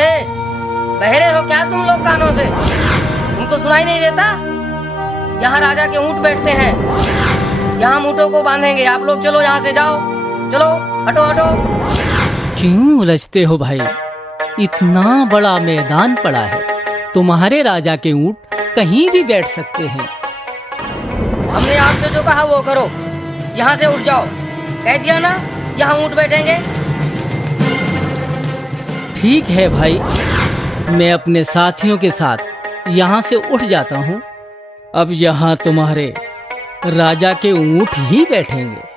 बहरे हो क्या तुम लोग कानों से? तुमको सुनाई नहीं देता? यहाँ राजा के ऊंट बैठते हैं, यहाँ ऊँटों को बांधेंगे। आप लोग चलो यहाँ से, जाओ, चलो, हटो हटो। क्यों उलझते हो भाई? इतना बड़ा मैदान पड़ा है, तुम्हारे राजा के ऊंट कहीं भी बैठ सकते हैं। हमने आपसे जो कहा वो करो, यहाँ से उठ जाओ। कह दिया ना, यहाँ ऊँट बैठेंगे। ठीक है भाई, मैं अपने साथियों के साथ यहाँ से उठ जाता हूँ। अब यहाँ तुम्हारे राजा के ऊंट ही बैठेंगे।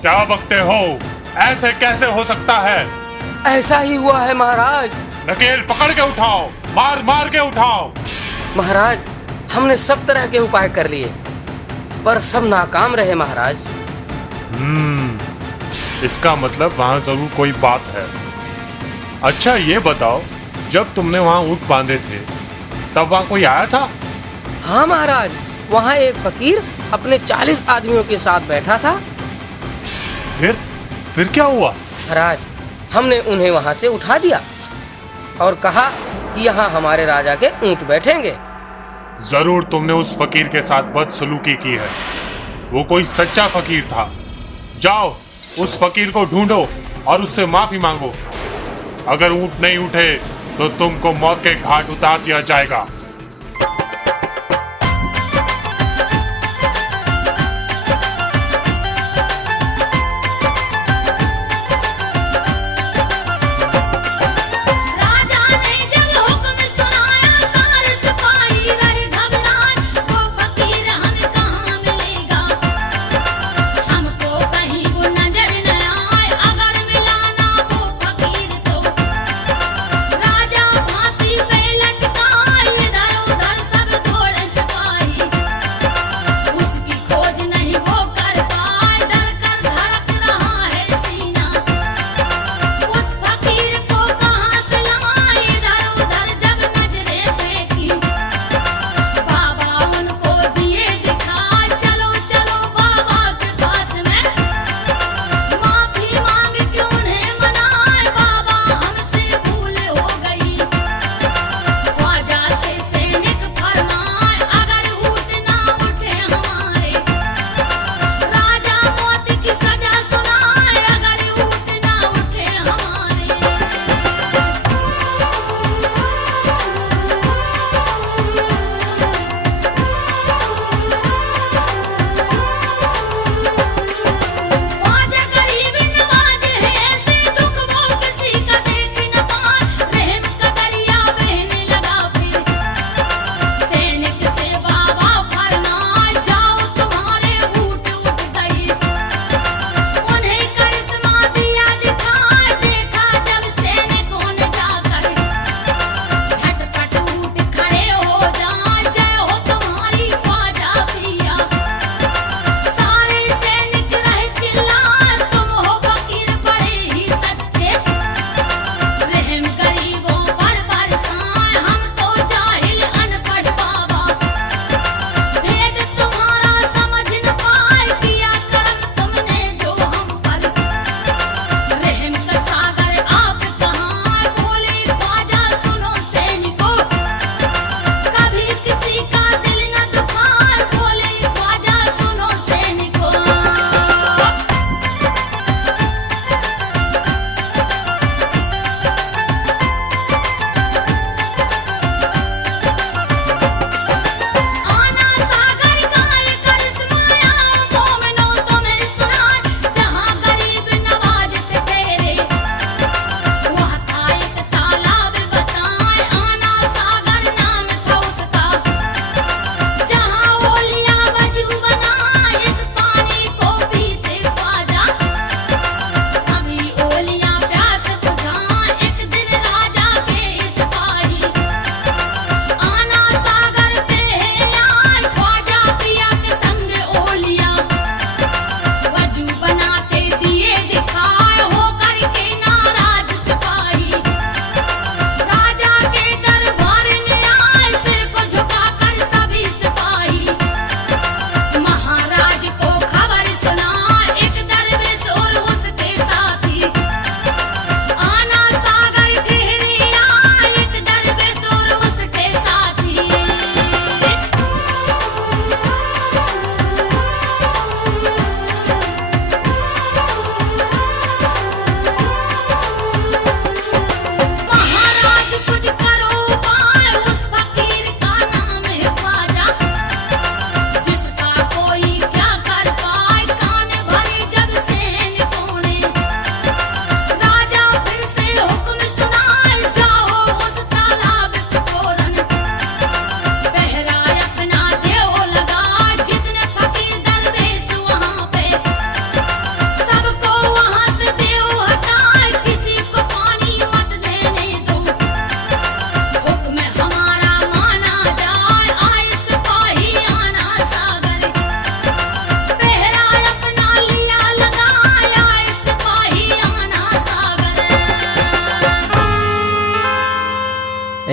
क्या बकते हो? ऐसे कैसे हो सकता है? ऐसा ही हुआ है महाराज। नकेल पकड़ के उठाओ, मार मार के उठाओ। महाराज, हमने सब तरह के उपाय कर लिए, पर सब नाकाम रहे महाराज। इसका मतलब वहाँ जरूर कोई बात है। अच्छा ये बताओ, जब तुमने वहाँ ऊँट बांधे थे तब वहाँ कोई आया था? हाँ महाराज, वहाँ एक फकीर अपने 40 आदमियों के साथ बैठा था। फिर क्या हुआ? महाराज, हमने उन्हें वहाँ से उठा दिया और कहा कि यहाँ हमारे राजा के ऊँट बैठेंगे। जरूर तुमने उस फकीर के साथ बदसलूकी की है। वो कोई सच्चा फकीर था। जाओ उस फकीर को ढूंढो और उससे माफी मांगो। अगर ऊँट नहीं उठे तो तुमको मौत के घाट उतार दिया जाएगा।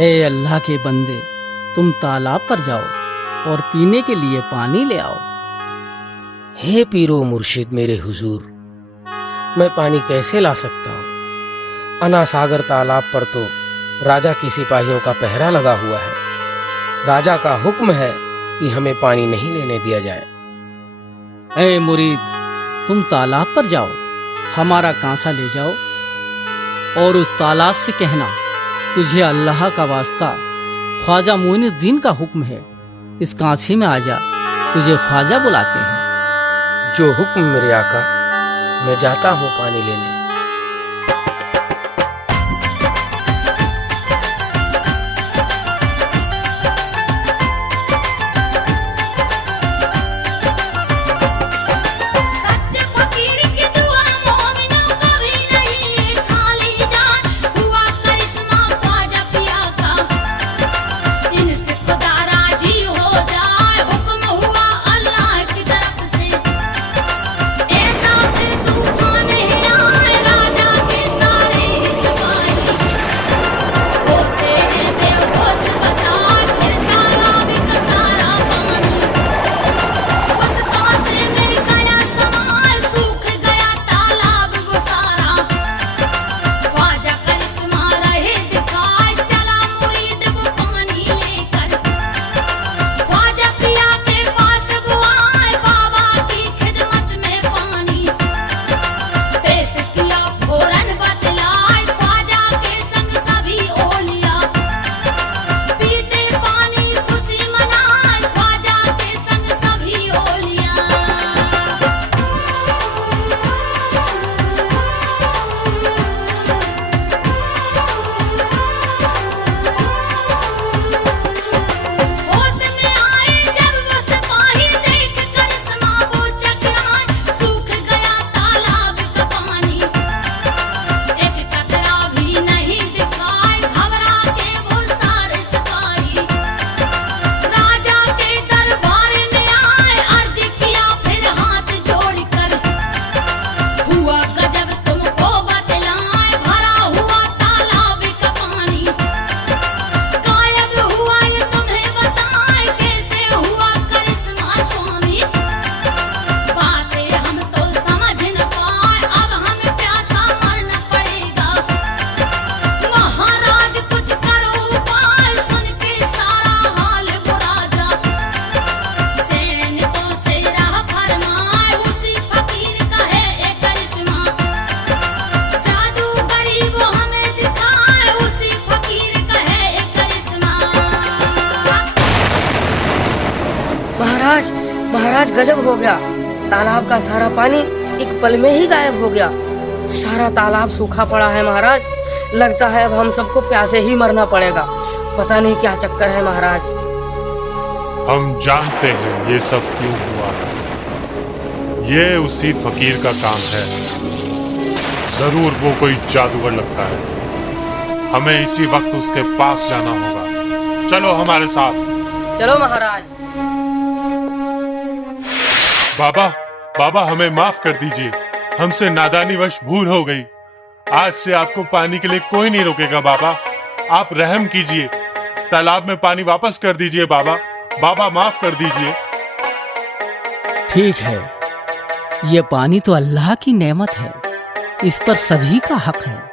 हे अल्लाह के बंदे, तुम तालाब पर जाओ और पीने के लिए पानी ले आओ। हे पीरो मुर्शिद मेरे हुजूर, मैं पानी कैसे ला सकता हूँ? अनासागर तालाब पर तो राजा के सिपाहियों का पहरा लगा हुआ है। राजा का हुक्म है कि हमें पानी नहीं लेने दिया जाए। ए मुरीद, तुम तालाब पर जाओ, हमारा कांसा ले जाओ और उस तालाब से कहना, तुझे अल्लाह का वास्ता ख्वाजा मोइनुद्दीन का हुक्म है, इस कांसे में आ जा, तुझे ख्वाजा बुलाते हैं। जो हुक्म मेरे आका, मैं जाता हूँ पानी लेने। महाराज गजब हो गया। तालाब का सारा पानी एक पल में ही गायब हो गया। सारा तालाब सूखा पड़ा है महाराज। लगता है अब हम सबको प्यासे ही मरना पड़ेगा। पता नहीं क्या चक्कर है महाराज। हम जानते हैं ये सब क्यों हुआ है। ये उसी फकीर का काम है। जरूर वो कोई जादूगर लगता है। हमें इसी वक्त उसके पास जाना होगा। चलो हमारे साथ। चलो महाराज। बाबा, बाबा हमें माफ कर दीजिए। हमसे नादानीवश भूल हो गई। आज से आपको पानी के लिए कोई नहीं रोकेगा बाबा। आप रहम कीजिए, तालाब में पानी वापस कर दीजिए बाबा। बाबा माफ कर दीजिए। ठीक है, ये पानी तो अल्लाह की नेमत है, इस पर सभी का हक है।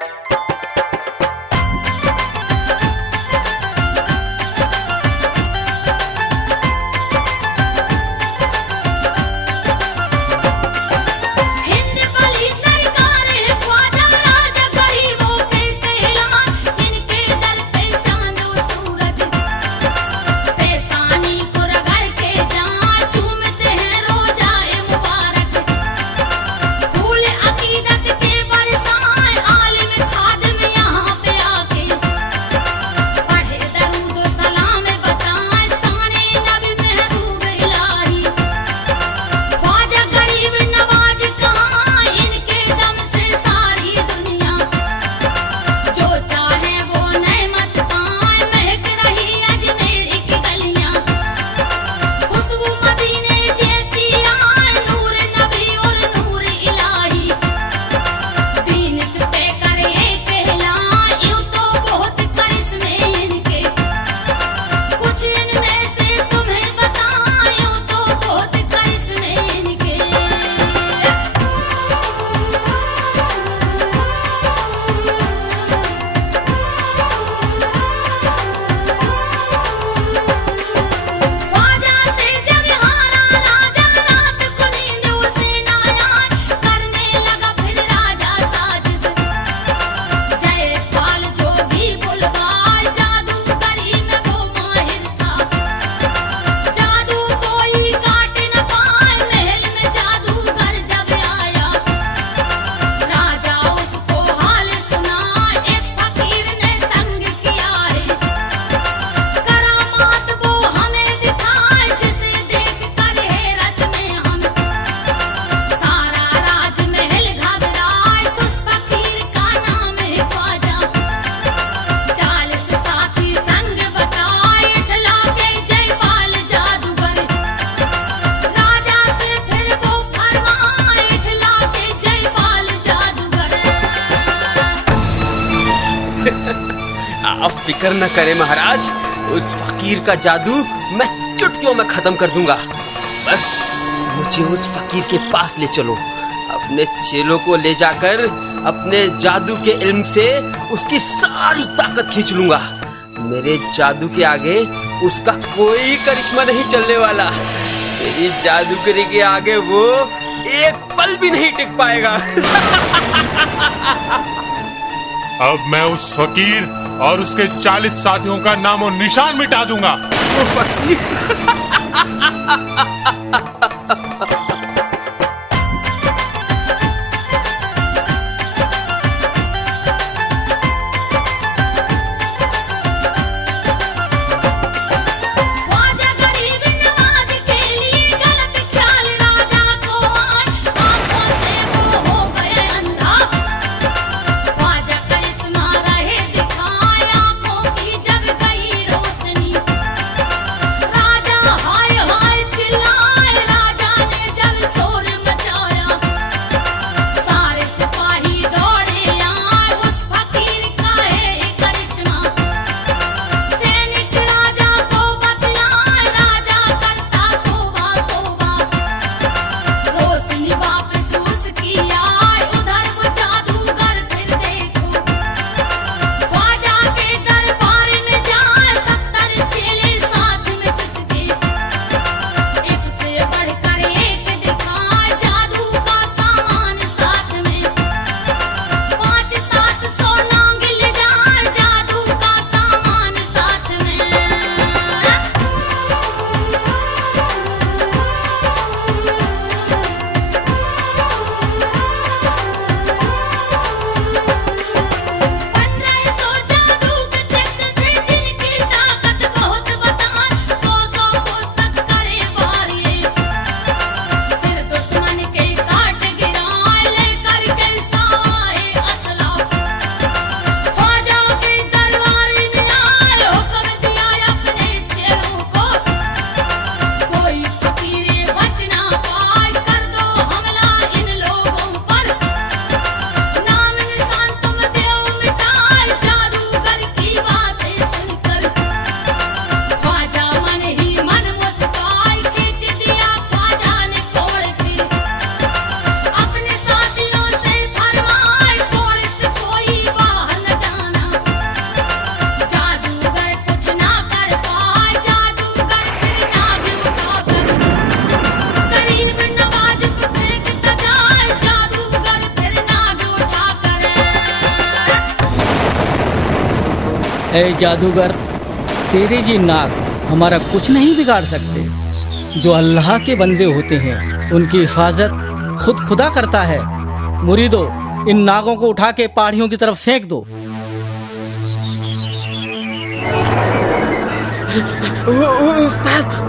आप फिक्र न करें महाराज, उस फकीर का जादू मैं चुटकियों में खत्म कर दूंगा। बस मुझे उस फकीर के पास ले चलो, अपने चेलों को ले जाकर अपने जादू के इल्म से उसकी सारी ताकत खींच लूंगा। मेरे जादू के आगे उसका कोई करिश्मा नहीं चलने वाला। मेरी जादूगरी के आगे वो एक पल भी नहीं टिक पाएगा। अब मैं उस फकीर और उसके 40 साथियों का नाम और निशान मिटा दूंगा। वो फकीर ए जादूगर, तेरे जी नाग हमारा कुछ नहीं बिगाड़ सकते। जो अल्लाह के बंदे होते हैं उनकी हिफाजत खुद खुदा करता है। मुरीदो, इन नागों को उठा के पहाड़ियों की तरफ फेंक दो।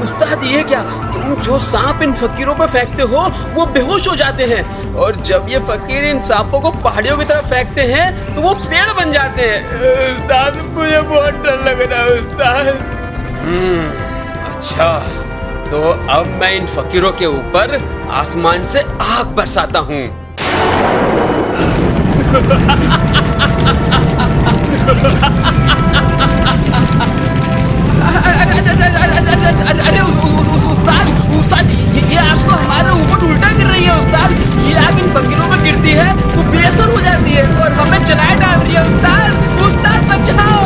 उस्ताद ये क्या? तुम जो सांप इन फकीरों पर फेंकते हो वो बेहोश हो जाते हैं, और जब ये फकीर इन सांपों को पहाड़ियों की तरफ फेंकते हैं तो वो पेड़ बन जाते हैं। उस्ताद मुझे बहुत डर लग रहा है उस्ताद। अच्छा, तो अब मैं इन फकीरों के ऊपर आसमान से आग बरसाता हूँ। अरे उस्ताद, ये आग तो हमारे ऊपर उल्टा गिर रही है उस्ताद। ये आग इन फकीरों में गिरती है तो बेअसर हो जाती है और हमें जलाए डाल रही है। उस्ताद बचाओ!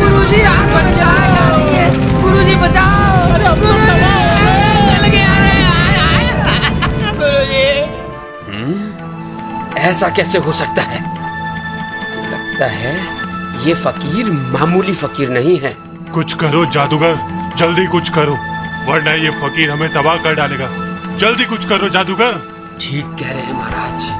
गुरुजी आग बचाओ! गुरुजी बचाओ! गुरुजी! ऐसा कैसे हो सकता है? लगता है ये फकीर मामूली फकीर नहीं है। कुछ करो जादूगर, जल्दी कुछ करो, वरना ये फकीर हमें तबाह कर डालेगा। जल्दी कुछ करो जादूगर। ठीक कह रहे हैं महाराज।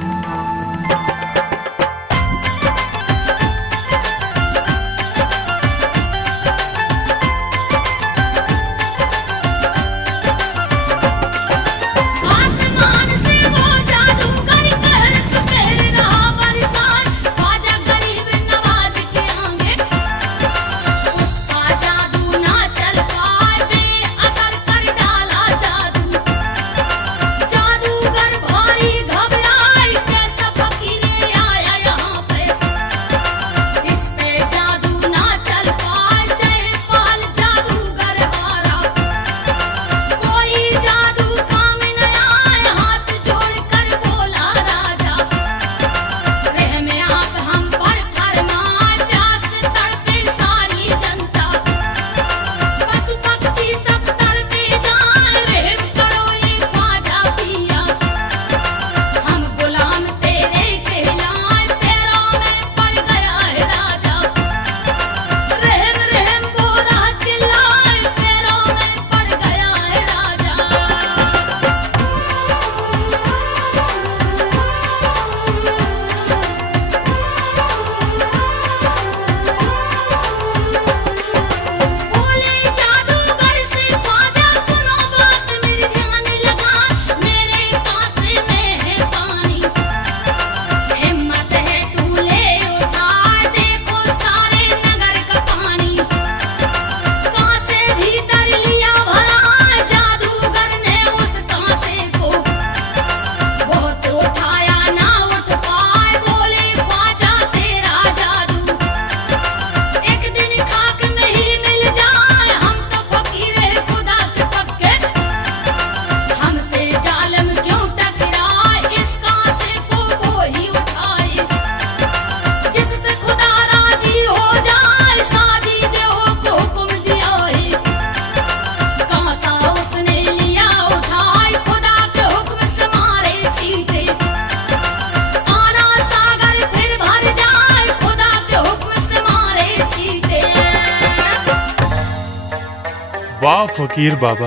वाह फकीर बाबा,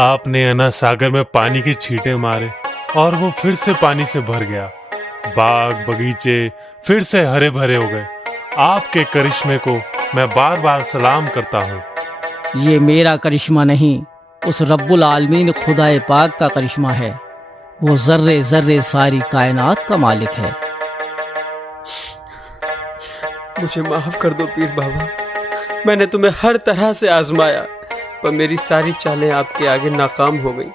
आपने अना सागर में पानी के छींटे मारे और वो फिर से पानी से भर गया। बाग बगीचे फिर से हरे भरे हो गए। आपके करिश्मे को मैं बार बार सलाम करता हूँ। ये मेरा करिश्मा नहीं, उस रब्बुल आलमीन खुदाए पाक का करिश्मा है। वो जर्रे जर्रे सारी कायनात का मालिक है। मुझे माफ कर दो पीर बाबा, मैंने तुम्हें हर तरह से आजमाया पर मेरी सारी चालें आपके आगे नाकाम हो गई।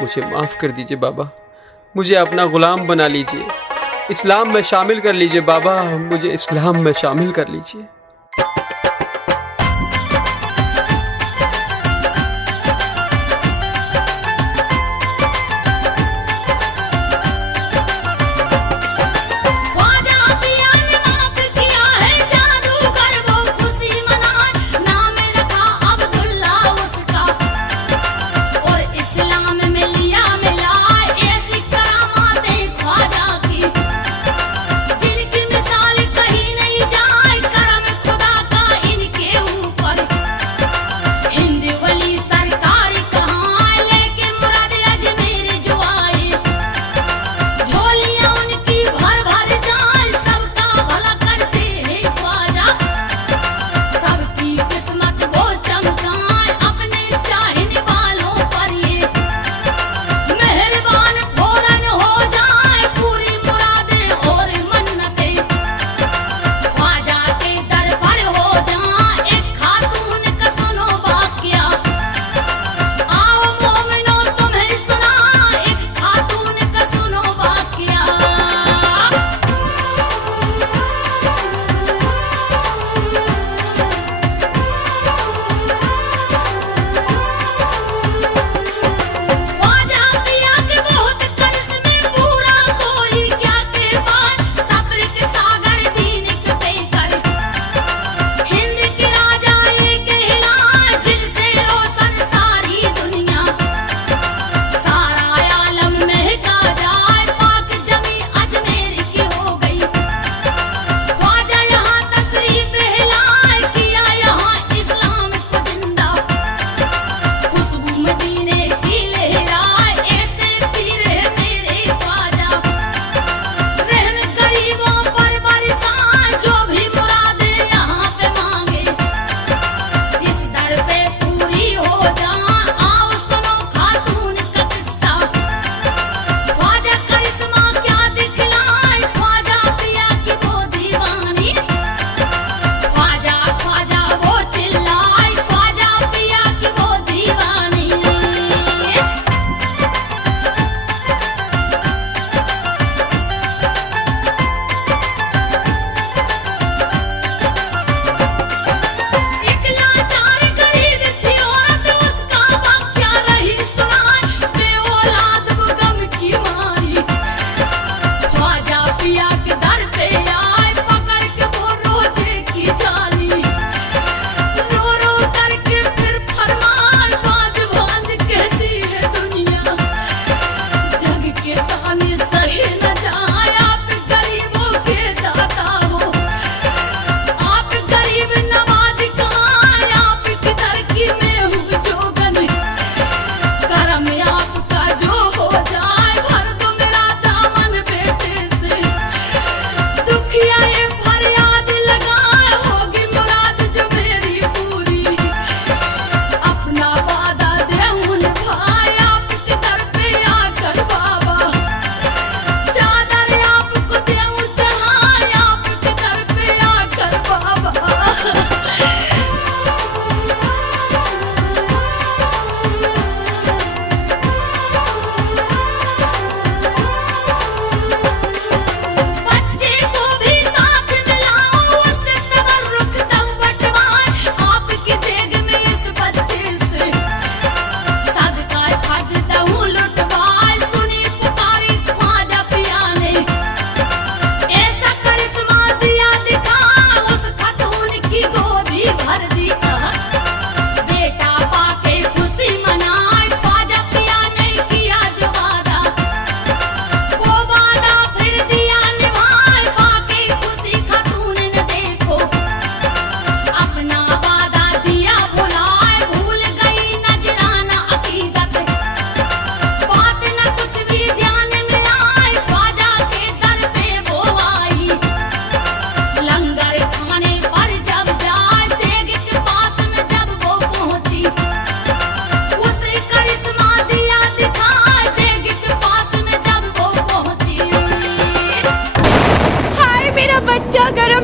मुझे माफ कर दीजिए बाबा, मुझे अपना गुलाम बना लीजिए, इस्लाम में शामिल कर लीजिए बाबा, मुझे इस्लाम में शामिल कर लीजिए। जिनकी मिसाल कहीं नहीं जाए, करम खुदा का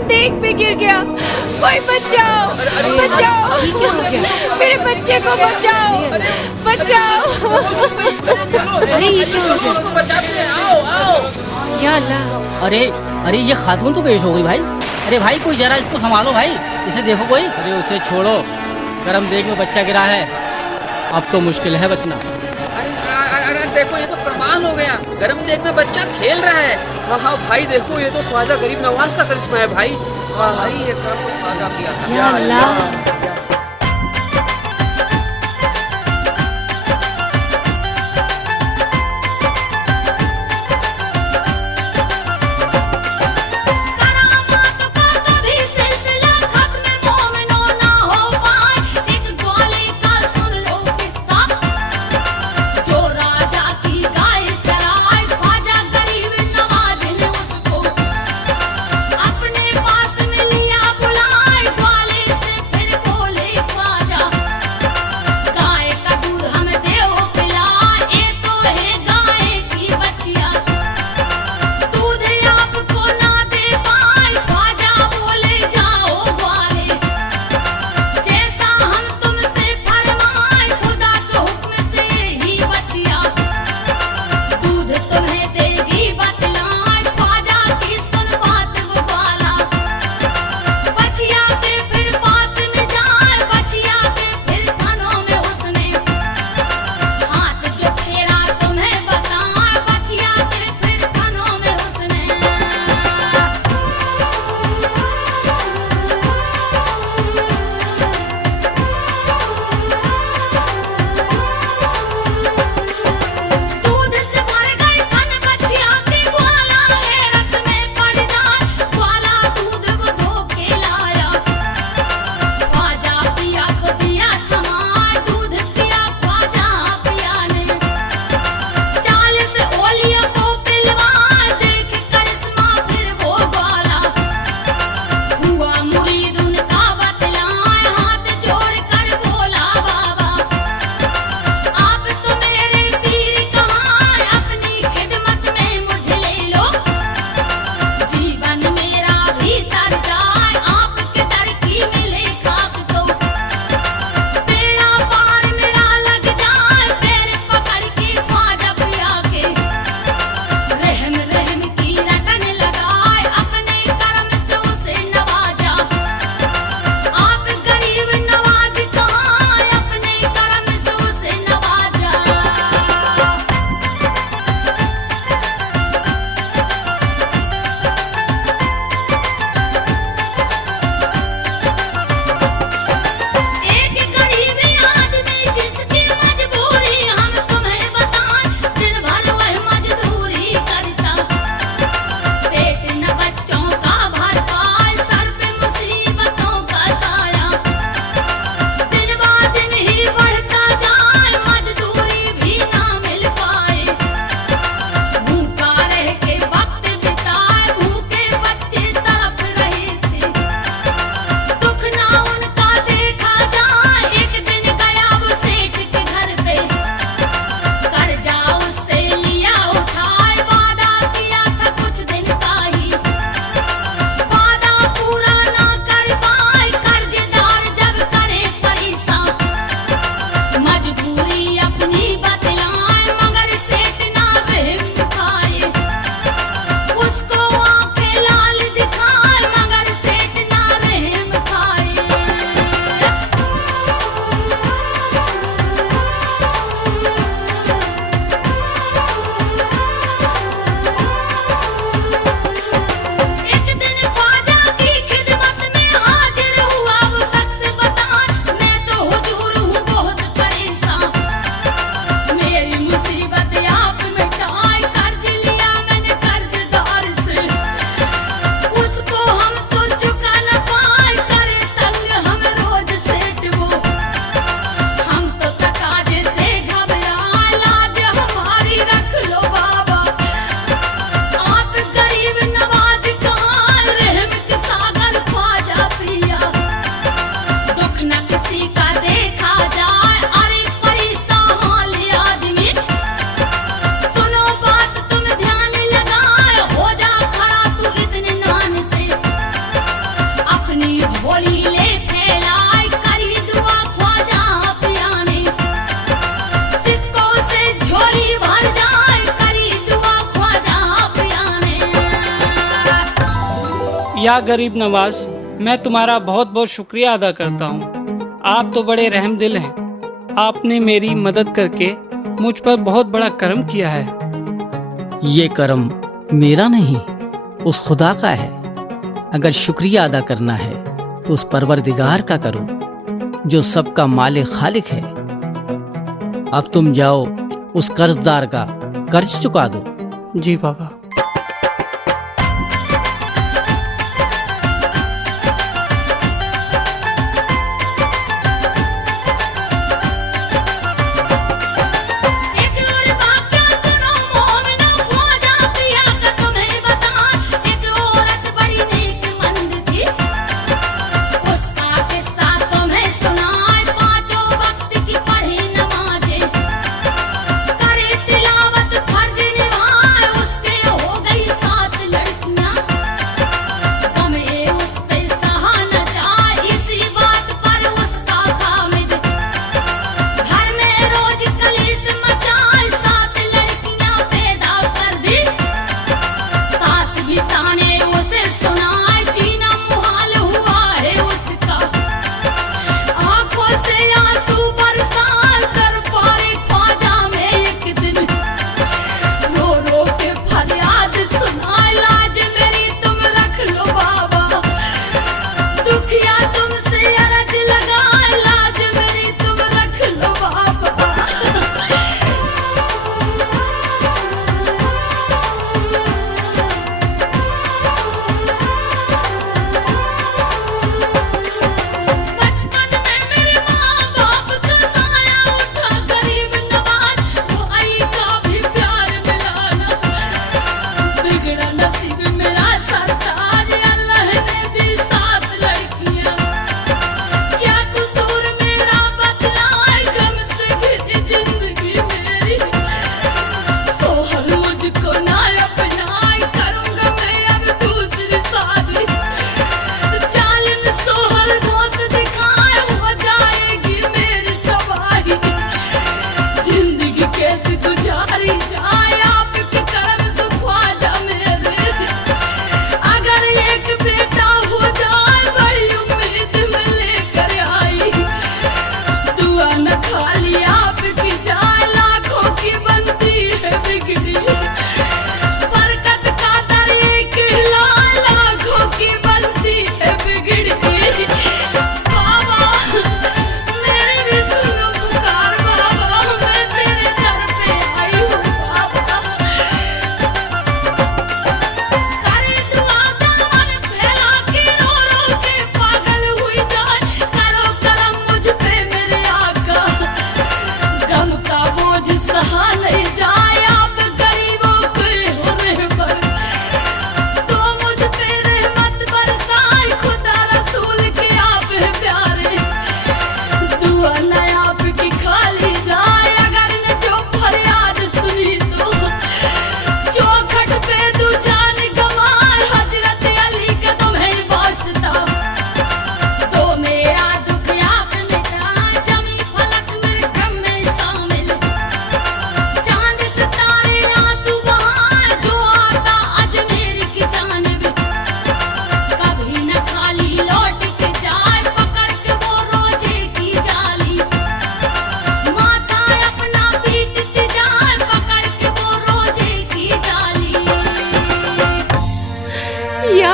देख पे गिर गया। कोई बचाओ, बचाओ, मेरे बच्चे को बचाओ, बचाओ। अरे ये क्या हो गया? बचाते हैं, आओ आओ। या अल्लाह, अरे अरे ये खातून तो पेश हो गई भाई। अरे भाई कोई जरा इसको संभालो भाई, इसे देखो कोई। अरे उसे छोड़ो, गरम देग में बच्चा गिरा है, अब तो मुश्किल है बचना। अरे देखो ये तो कमाल हो गया, गरम देग में बच्चा खेल रहा है। हाँ हाँ भाई देखो, ये तो ख्वाजा गरीब नवाज का करिश्मा है भाई। हाँ भाई ये काम तो ख्वाजा किया था। या अल्लाह। अपने पास में लिया बुलाए, ग्वाले से फिर या गरीब नवाज, मैं तुम्हारा बहुत बहुत शुक्रिया अदा करता हूँ। आप तो बड़े रहमदिल हैं। आपने मेरी मदद करके मुझ पर बहुत बड़ा करम किया है। ये करम मेरा नहीं, उस खुदा का है। अगर शुक्रिया अदा करना है तो उस परवरदिगार का करो जो सबका मालिक खालिक है। अब तुम जाओ उस कर्जदार का कर्ज चुका दो। जी बाबा।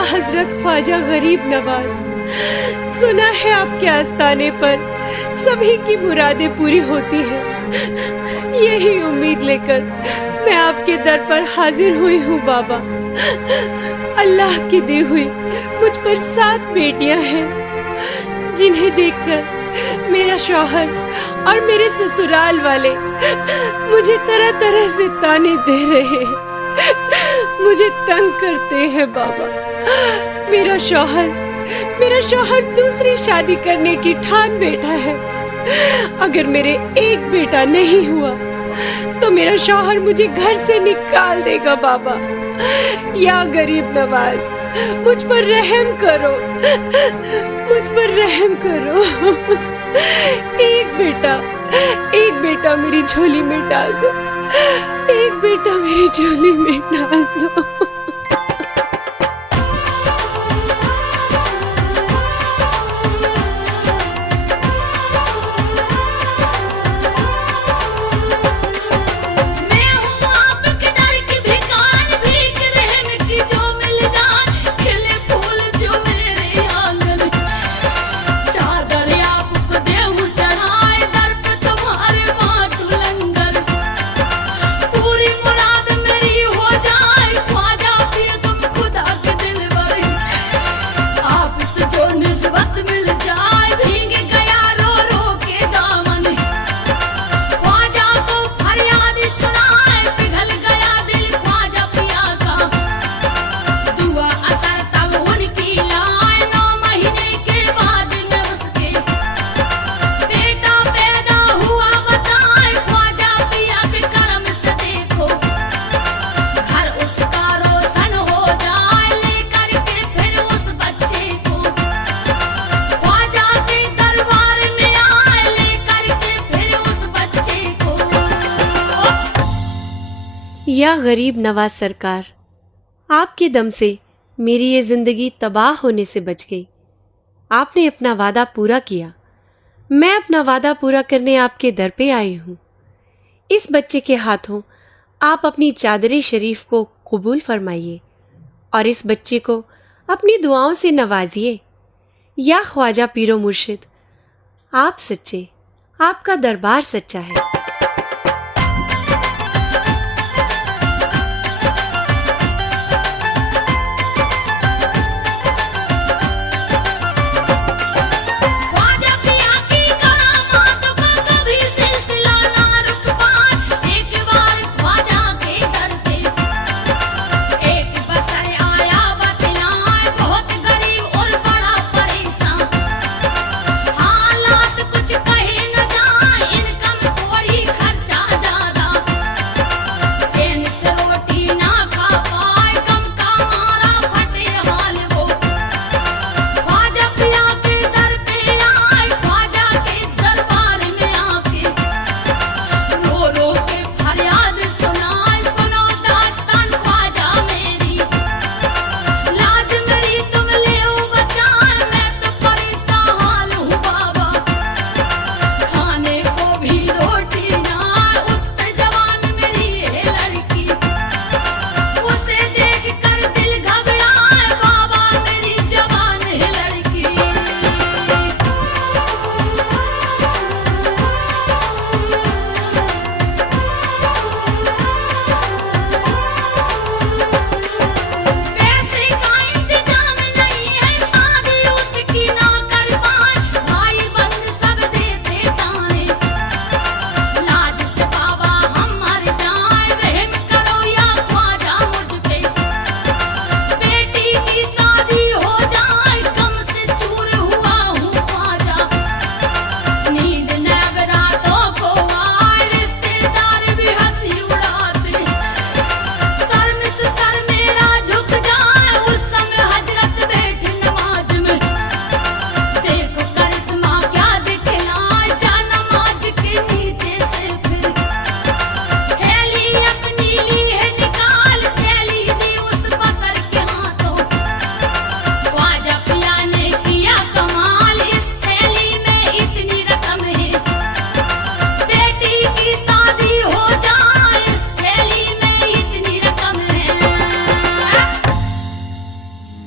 हजरत ख्वाजा गरीब नवाज, सुना है आपके आस्थाने पर सभी की मुरादें पूरी होती हैं। यही उम्मीद लेकर मैं आपके दर पर हाजिर हुई हूँ बाबा। अल्लाह की दी हुई मुझ पर 7 बेटियां हैं, जिन्हें देखकर मेरा शौहर और मेरे ससुराल वाले मुझे तरह तरह से ताने दे रहे हैं, मुझे तंग करते हैं बाबा। मेरा शौहर दूसरी शादी करने की ठान बैठा है। अगर मेरे एक बेटा नहीं हुआ तो मेरा शौहर मुझे घर से निकाल देगा बाबा। या गरीब नवाज, मुझ पर रहम करो, मुझ पर रहम करो। एक बेटा मेरी झोली में डाल दो, एक बेटा मेरी झोली में डाल दो। या गरीब नवाज सरकार, आपके दम से मेरी ये जिंदगी तबाह होने से बच गई। आपने अपना वादा पूरा किया। मैं अपना वादा पूरा करने आपके दर पे आई हूँ। इस बच्चे के हाथों आप अपनी चादर शरीफ को कबूल फरमाइए और इस बच्चे को अपनी दुआओं से नवाजिए। या ख्वाजा पीरो मुर्शिद, आप सच्चे, आपका दरबार सच्चा है।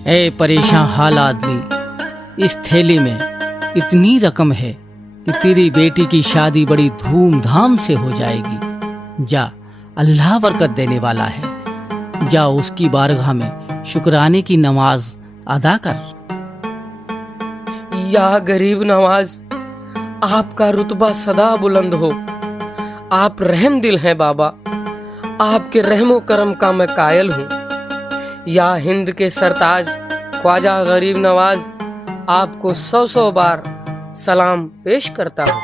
ए परेशान हाल आदमी, इस थैली में इतनी रकम है कि तेरी बेटी की शादी बड़ी धूमधाम से हो जाएगी। जा, अल्लाह बरकत देने वाला है। जा उसकी बारगाह में शुक्राने की नमाज अदा कर। या गरीब नवाज, आपका रुतबा सदा बुलंद हो। आप रहम दिल हैं बाबा, आपके रहमो करम का मैं कायल हूँ। या हिंद के सरताज ख्वाजा गरीब नवाज, आपको 100 बार सलाम पेश करता हूँ।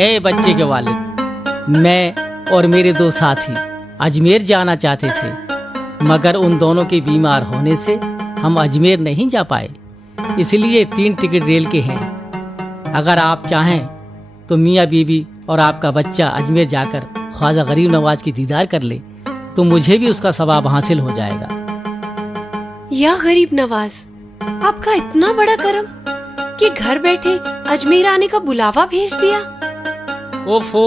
ए बच्चे के वालिद, मैं और मेरे दो साथी अजमेर जाना चाहते थे, मगर उन दोनों के बीमार होने से हम अजमेर नहीं जा पाए, इसलिए 3 टिकट रेल के हैं। अगर आप चाहें तो मियाँ बीबी और आपका बच्चा अजमेर जाकर ख्वाजा गरीब नवाज की दीदार कर ले, तो मुझे भी उसका सवाब हासिल हो जाएगा। या गरीब नवाज, आपका इतना बड़ा करम कि घर बैठे अजमेर आने का बुलावा भेज दिया। ओफो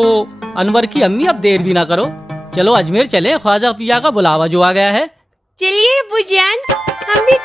अनवर की अम्मी, अब देर भी ना करो, चलो अजमेर चले, ख्वाजा पिया का बुलावा जो आ गया है। चलिए बुजान, हम भी